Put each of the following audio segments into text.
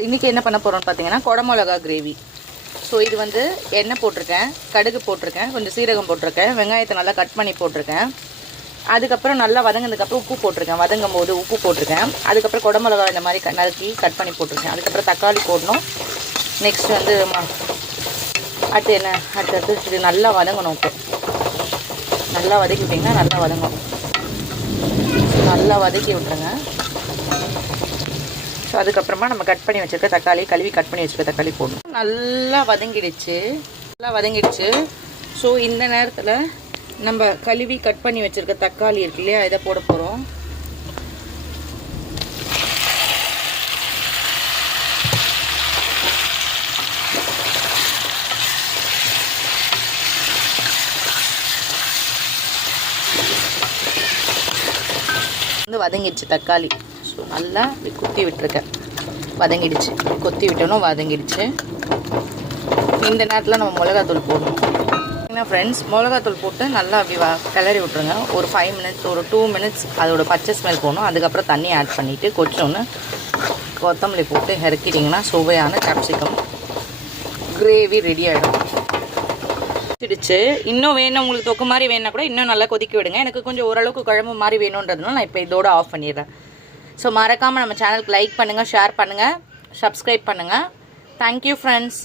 இன்றைக்கி என்ன பண்ண போகிறோம்னு பார்த்தீங்கன்னா குடமிளகா கிரேவி. ஸோ இது வந்து எண்ணெய் போட்டிருக்கேன், கடுகு போட்டிருக்கேன், கொஞ்சம் சீரகம் போட்டிருக்கேன், வெங்காயத்தை நல்லா கட் பண்ணி போட்டிருக்கேன். அதுக்கப்புறம் நல்லா வதங்கினதுக்கப்புறம் உப்பு போட்டிருக்கேன், வதங்கும் போது உப்பு போட்டிருக்கேன். அதுக்கப்புறம் குடமிளகா இந்த மாதிரி நறுக்கி கட் பண்ணி போட்டிருக்கேன். அதுக்கப்புறம் தக்காளி போடணும். நெக்ஸ்ட் வந்து அடுத்து என்ன, அடுத்தது இது நல்லா வதங்கணும். இப்போ நல்லா வதக்கிட்டிங்கன்னா நல்லா வதங்கும். நல்லா வதக்கி விட்ருங்க. ஸோ அதுக்கப்புறமா நம்ம கட் பண்ணி வச்சுருக்க தக்காளி, கழுவி கட் பண்ணி வச்சுருக்க தக்காளி போடணும். நல்லா வதங்கிடுச்சு. ஸோ இந்த நேரத்தில் நம்ம கழுவி கட் பண்ணி வச்சுருக்க தக்காளி இருக்கு இல்லையா, இதை போட போகிறோம். வந்து வதங்கிடுச்சு தக்காளி. ஸோ நல்லா கொத்தி விட்டுருக்கேன், வதங்கிடுச்சு. கொத்தி விட்டோம், வதங்கிடுச்சு. இந்த நேரத்தில் நம்ம மிளகாத்தூள் போடணும். ஏன்னா ஃப்ரெண்ட்ஸ், மிளகாத்தூள் போட்டு நல்லா அப்படி கிளறி விட்ருங்க. ஒரு 5 மினிட்ஸ், ஒரு 2 மினிட்ஸ் அதோட பச்சை ஸ்மெல் போகணும். அதுக்கப்புறம் தண்ணி ஆட் பண்ணிவிட்டு கொச்சோன்னு கொத்தமல்லி போட்டு இறக்கிட்டிங்கன்னா சுவையான கேப்சிகம் கிரேவி ரெடி ஆகிடும். பிடிச்சு இன்னும் வேணும் உங்களுக்கு, தொக்கு மாதிரி வேணுன்னா கூட இன்னும் நல்லா கொதிக்க விடுங்க. எனக்கு கொஞ்சம் ஓரளவுக்கு குழம்பு மாதிரி வேணுன்றதுனால நான் இப்போ இதோட ஆஃப் பண்ணிடுறேன். ஸோ மறக்காமல் நம்ம சேனலுக்கு லைக் பண்ணுங்கள், ஷேர் பண்ணுங்கள், சப்ஸ்கிரைப் பண்ணுங்கள். Thank you friends.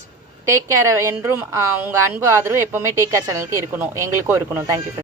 Take care. என்றும் உங்கள் அன்பு ஆதரவு எப்போவுமே டேக் கேர் சேனலுக்கு இருக்கணும், எங்களுக்கும் இருக்கணும். Thank you friends.